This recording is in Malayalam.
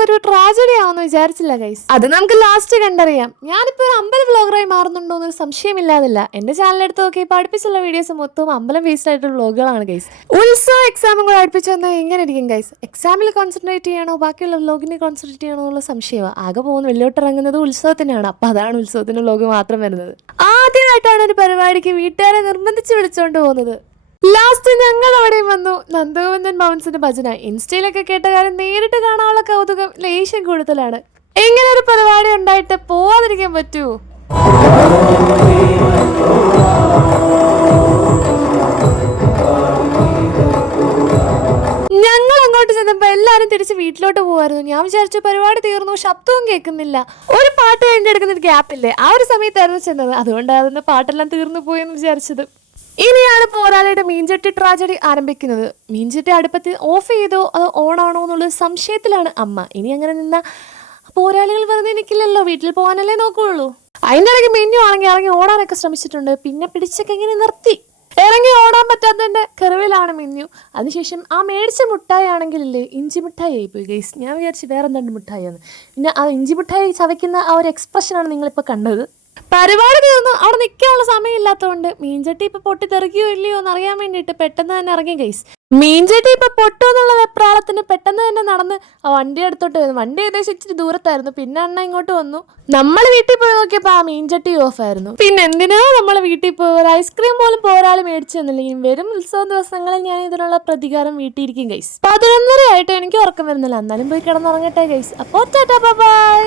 നമുക്കൊരു ട്രാജഡി ആവുമെന്ന് വിചാരിച്ചില്ല ഗൈസ്. അത് നമുക്ക് ലാസ്റ്റ് കണ്ടറിയാം. ഞാനിപ്പോൾ ഒരു അമ്പല വ്ളോഗറായി മാറുന്നുണ്ടോ എന്നൊരു സംശയമില്ലാതില്ല. എന്റെ ചാനലെടുത്ത് നോക്കി ഇപ്പോൾ അടുപ്പിച്ചുള്ള വീഡിയോസ് മൊത്തവും അമ്പലം ബേസ്ഡ് ആയിട്ടുള്ള വ്ളോഗുകളാണ് ഗൈസ്. ഉത്സവം എക്സാമും കൂടെ അടുപ്പിച്ച് വന്നാൽ എങ്ങനെ ഇരിക്കും ഗൈസ്? എക്സാമിൽ കോൺസെൻട്രേറ്റ് ചെയ്യണോ ബാക്കിയുള്ള വ്ളോഗിനെ കോൺസെൻട്രേറ്റ് ചെയ്യണോ എന്നുള്ള സംശയമാണ്. ആകെ പോകുന്ന വെള്ളിയോട്ട് ഇറങ്ങുന്നത് ഉത്സവത്തിനാണ്. അപ്പം അതാണ് ഉത്സവത്തിന്റെ വ്ളോഗ് മാത്രം വരുന്നത്. ആദ്യമായിട്ടാണ് ഒരു പരിപാടിക്ക് വീട്ടുകാരെ നിർബന്ധിച്ച് വിളിച്ചുകൊണ്ട് പോകുന്നത്. ലാസ്റ്റ് ഞങ്ങൾ അവിടെയും വന്നു. നന്ദഗോവിന്ദൻ ഭവൻസിന്റെ ഭജന ഇൻസ്റ്റയിലൊക്കെ കേട്ട കാര്യം നേരിട്ട് കാണാനുള്ള കൗതുകം ലേശം കൂടുതലാണ്. എങ്ങനെ ഒരു പരിപാടി ഉണ്ടായിട്ട് പോവാതിരിക്കാൻ പറ്റുമോ? ഞങ്ങൾ അങ്ങോട്ട് ചെന്നപ്പോ എല്ലാരും തിരിച്ച് വീട്ടിലോട്ട് പോവായിരുന്നു. ഞാൻ വിചാരിച്ചു പരിപാടി തീർന്നു, ശബ്ദവും കേൾക്കുന്നില്ല. ഒരു പാട്ട് കഴിഞ്ഞ് എടുക്കുന്ന ഒരു ഗ്യാപ്പില്ലേ, ആ ഒരു സമയത്തായിരുന്നു ചെന്നത്. അതുകൊണ്ടായിരുന്നു പാട്ടെല്ലാം തീർന്നു പോയെന്ന് വിചാരിച്ചത്. ഇനിയാണ് പോരാളിയുടെ മീൻചട്ടി ട്രാജഡി ആരംഭിക്കുന്നത്. മീൻചട്ടി അടുപ്പത്ത് ഓഫ് ചെയ്തോ അതോ ഓൺ ആണോ എന്നുള്ള സംശയത്തിലാണ് അമ്മ. ഇനി അങ്ങനെ നിന്ന പോരാളികൾ വെറുതെ നിൽക്കില്ലല്ലോ, വീട്ടിൽ പോകാനല്ലേ നോക്കുകയുള്ളൂ. അതിൻ്റെ ഇടയ്ക്ക് മിന്നു ആണെങ്കിൽ ഇറങ്ങി ഓടാനൊക്കെ ശ്രമിച്ചിട്ടുണ്ട്. പിന്നെ പിടിച്ചൊക്കെ ഇങ്ങനെ നിർത്തി. ഇറങ്ങി ഓടാൻ പറ്റാത്തതിൻ്റെ കറിവിലാണ് മിന്നു. അതിനുശേഷം ആ മേടിച്ച മിഠായി ആണെങ്കിലല്ലേ ഇഞ്ചി മിഠായി ആയിപ്പോയി ഗൈസ്. ഞാൻ വിചാരിച്ചു വേറെ എന്താണ് മിഠായിയാണ്. പിന്നെ ആ ഇഞ്ചി മിഠായി ചവയ്ക്കുന്ന ആ ഒരു എക്സ്പ്രഷനാണ് നിങ്ങളിപ്പോൾ കണ്ടത്. പരിപാടി തീർന്നു. അവിടെ നിൽക്കാനുള്ള സമയം ഇല്ലാത്തതുകൊണ്ട് മീൻചട്ടി ഇപ്പൊ പൊട്ടിത്തെറിക്കുകയോ ഇല്ലയോ എന്ന് അറിയാൻ വേണ്ടിയിട്ട് പെട്ടെന്ന് തന്നെ ഇറങ്ങി ഗൈസ്. മീൻചട്ടി ഇപ്പൊ പൊട്ടുമെന്നുള്ള വെപ്രാളത്തിന് പെട്ടെന്ന് തന്നെ നടന്ന് ആ വണ്ടി അടുത്തോട്ട് വരുന്നു. വണ്ടി ഏകദേശം ഇച്ചിരി ദൂരത്തായിരുന്നു. പിന്നെ അണ്ണ ഇങ്ങോട്ട് വന്നു. നമ്മൾ വീട്ടിൽ പോയി നോക്കിയപ്പോൾ ആ മീൻചട്ടി ഓഫ് ആയിരുന്നു. പിന്നെ എന്തിനാ നമ്മൾ വീട്ടിൽ പോയി ഒരു ഐസ്ക്രീം പോലും പോരാളി മേടിച്ചു തന്നില്ലെങ്കിൽ വരും ഉത്സവ ദിവസങ്ങളിൽ ഞാൻ ഇതിനുള്ള പ്രതികാരം വീട്ടിയിരിക്കും ഗൈസ്. 11:30 ആയിട്ട് എനിക്ക് ഉറക്കം വരുന്നില്ല. എന്നാലും പോയി കിടന്നുറങ്ങട്ടെ ഗൈസ്. അപ്പോൾ ടാറ്റാ ബൈ.